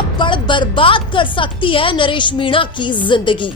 थप्पड़ बर्बाद कर सकती है नरेश मीणा की जिंदगी,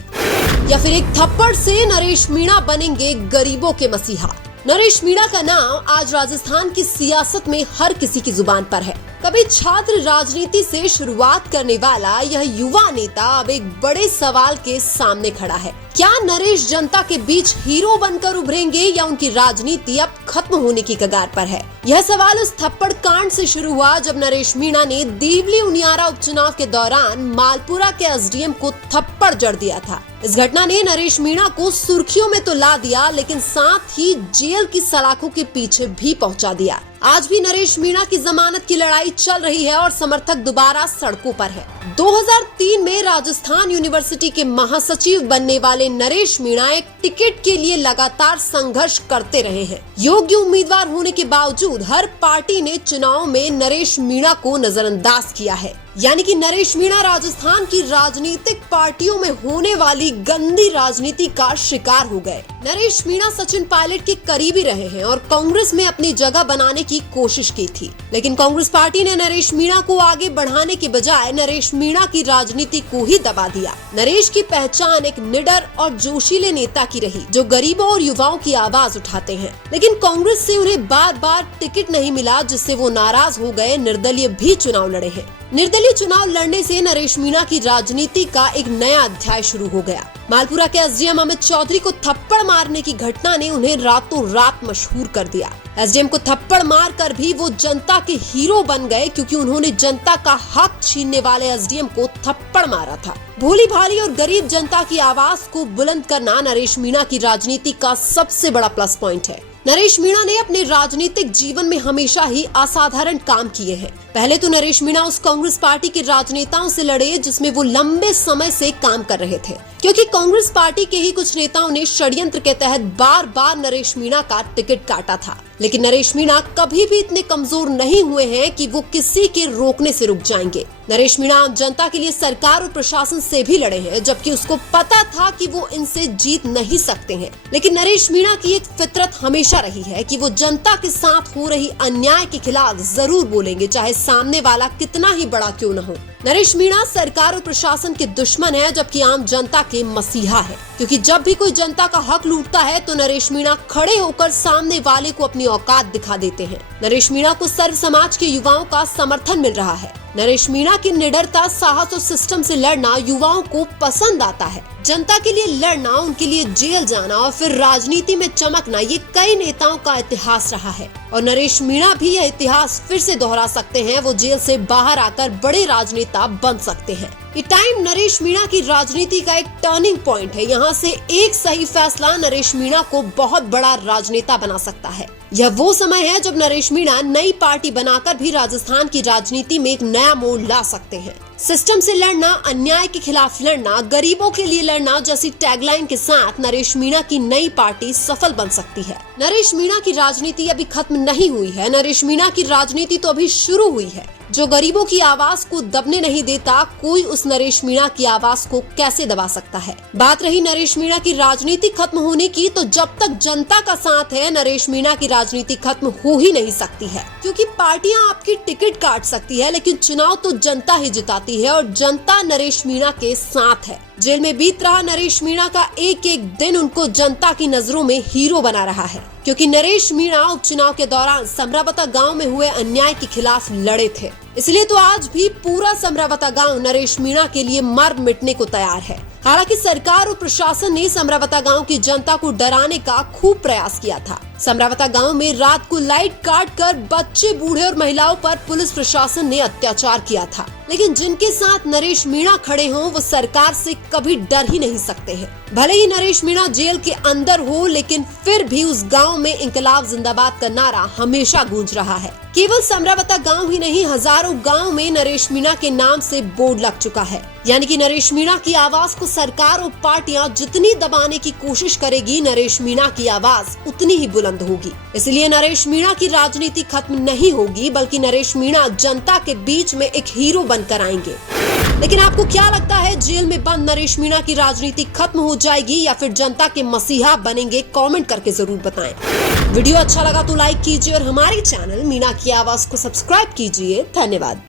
या फिर एक थप्पड़ से नरेश मीणा बनेंगे गरीबों के मसीहा। नरेश मीणा का नाम आज राजस्थान की सियासत में हर किसी की जुबान पर है। कभी छात्र राजनीति से शुरुआत करने वाला यह युवा नेता अब एक बड़े सवाल के सामने खड़ा है। क्या नरेश जनता के बीच हीरो बनकर उभरेंगे या उनकी राजनीति अब खत्म होने की कगार पर है? यह सवाल उस थप्पड़ कांड से शुरू हुआ जब नरेश मीणा ने देवली उनियारा उपचुनाव के दौरान मालपुरा के एसडीएम को थप्पड़ जड़ दिया था। इस घटना ने नरेश मीणा को सुर्खियों में तो ला दिया, लेकिन साथ ही जेल की सलाखों के पीछे भी पहुंचा दिया। आज भी नरेश मीणा की जमानत की लड़ाई चल रही है और समर्थक दोबारा सड़कों पर है। 2003 में राजस्थान यूनिवर्सिटी के महासचिव बनने वाले नरेश मीणा एक टिकट के लिए लगातार संघर्ष करते रहे हैं। योग्य उम्मीदवार होने के बावजूद हर पार्टी ने चुनाव में नरेश मीणा को नजरअंदाज किया है। यानी कि नरेश मीणा राजस्थान की राजनीतिक पार्टियों में होने वाली गंदी राजनीति का शिकार हो गए। नरेश मीणा सचिन पायलट के करीबी रहे हैं और कांग्रेस में अपनी जगह बनाने की कोशिश की थी, लेकिन कांग्रेस पार्टी ने नरेश मीणा को आगे बढ़ाने के बजाय नरेश मीणा की राजनीति को ही दबा दिया। नरेश की पहचान एक निडर और जोशीले नेता की रही, जो गरीबों और युवाओं की आवाज उठाते हैं। लेकिन कांग्रेस से उन्हें बार बार टिकट नहीं मिला, जिससे वो नाराज हो गए। निर्दलीय भी चुनाव लड़े हैं। निर्दलीय चुनाव लड़ने से नरेश मीणा की राजनीति का एक नया अध्याय शुरू हो गया। मालपुरा के एसडीएम अमित चौधरी को थप्पड़ मारने की घटना ने उन्हें रातों रात मशहूर कर दिया। एसडीएम को थप्पड़ मारकर भी वो जनता के हीरो बन गए, क्योंकि उन्होंने जनता का हक छीनने वाले एसडीएम को थप्पड़ मारा था। भोली भाली और गरीब जनता की आवाज को बुलंद करना नरेश मीणा की राजनीति का सबसे बड़ा प्लस पॉइंट है। नरेश मीणा ने अपने राजनीतिक जीवन में हमेशा ही असाधारण काम किए हैं। पहले तो नरेश मीणा उस कांग्रेस पार्टी के राजनेताओं से लड़े जिसमें वो लंबे समय से काम कर रहे थे, क्योंकि कांग्रेस पार्टी के ही कुछ नेताओं ने षड्यंत्र के तहत बार बार नरेश मीणा का टिकट काटा था। लेकिन नरेश मीणा कभी भी इतने कमजोर नहीं हुए हैं कि वो किसी के रोकने से रुक जाएंगे। नरेश मीणा आम जनता के लिए सरकार और प्रशासन से भी लड़े हैं, जबकि उसको पता था कि वो इनसे जीत नहीं सकते हैं। लेकिन नरेश मीणा की एक फितरत हमेशा रही है कि वो जनता के साथ हो रही अन्याय के खिलाफ जरूर बोलेंगे, चाहे सामने वाला कितना ही बड़ा क्यों न हो। नरेश मीणा सरकार और प्रशासन के दुश्मन है, जबकि आम जनता के मसीहा है, क्योंकि जब भी कोई जनता का हक लूटता है तो नरेश मीणा खड़े होकर सामने वाले को अपनी औकात दिखा देते हैं। नरेश मीणा को सर्व समाज के युवाओं का समर्थन मिल रहा है। नरेश मीणा की निडरता, साहस और सिस्टम से लड़ना युवाओं को पसंद आता है। जनता के लिए लड़ना, उनके लिए जेल जाना और फिर राजनीति में चमकना, ये कई नेताओं का इतिहास रहा है और नरेश मीणा भी यह इतिहास फिर से दोहरा सकते हैं। वो जेल से बाहर आकर बड़े राजनेता बन सकते हैं। ये टाइम नरेश मीणा की राजनीति का एक टर्निंग पॉइंट है। यहाँ से एक सही फैसला नरेश मीणा को बहुत बड़ा राजनेता बना सकता है। यह वो समय है जब नरेश मीणा नई पार्टी बनाकर भी राजस्थान की राजनीति में एक नया मोड़ ला सकते हैं। सिस्टम से लड़ना, अन्याय के खिलाफ लड़ना, गरीबों के लिए लड़ना जैसी टैगलाइन के साथ नरेश मीणा की नई पार्टी सफल बन सकती है। नरेश मीणा की राजनीति अभी खत्म नहीं हुई है। नरेश मीणा की राजनीति तो अभी शुरू हुई है। जो गरीबों की आवाज को दबने नहीं देता, कोई उस नरेश मीणा की आवाज को कैसे दबा सकता है। बात रही नरेश मीणा की राजनीति खत्म होने की, तो जब तक जनता का साथ है नरेश मीणा की राजनीति खत्म हो ही नहीं सकती है, क्योंकि पार्टियां आपकी टिकट काट सकती है, लेकिन चुनाव तो जनता ही जिताती है और जनता नरेश मीणा के साथ है। जेल में बीत रहा नरेश मीणा का एक एक दिन उनको जनता की नजरों में हीरो बना रहा है, क्योंकि नरेश मीणा उपचुनाव के दौरान समरावता गांव में हुए अन्याय के खिलाफ लड़े थे। इसलिए तो आज भी पूरा समरावता गांव नरेश मीणा के लिए मर मिटने को तैयार है। हालांकि सरकार और प्रशासन ने समरावता गांव की जनता को डराने का खूब प्रयास किया था। समरावता गांव में रात को लाइट काटकर बच्चे, बूढ़े और महिलाओं पर पुलिस प्रशासन ने अत्याचार किया था, लेकिन जिनके साथ नरेश मीणा खड़े हों वो सरकार से कभी डर ही नहीं सकते हैं। भले ही नरेश मीणा जेल के अंदर हो, लेकिन फिर भी उस गांव में इंकलाब जिंदाबाद का नारा हमेशा गूंज रहा है। केवल समरावता गांव ही नहीं, हजारों गांव में नरेश मीणा के नाम से बोर्ड लग चुका है। यानी कि नरेश मीणा की आवाज को सरकार और पार्टियां जितनी दबाने की कोशिश करेगी, नरेश मीणा की आवाज उतनी ही बुलंद होगी। इसलिए नरेश मीणा की राजनीति खत्म नहीं होगी, बल्कि नरेश मीणा जनता के बीच में एक हीरो बनकर आएंगे। लेकिन आपको क्या लगता है, जेल में बंद नरेश मीणा की राजनीति खत्म हो जाएगी या फिर जनता के मसीहा बनेंगे? कमेंट करके जरूर बताएं। वीडियो अच्छा लगा तो लाइक कीजिए और हमारे चैनल मीणा की आवाज को सब्सक्राइब कीजिए। धन्यवाद।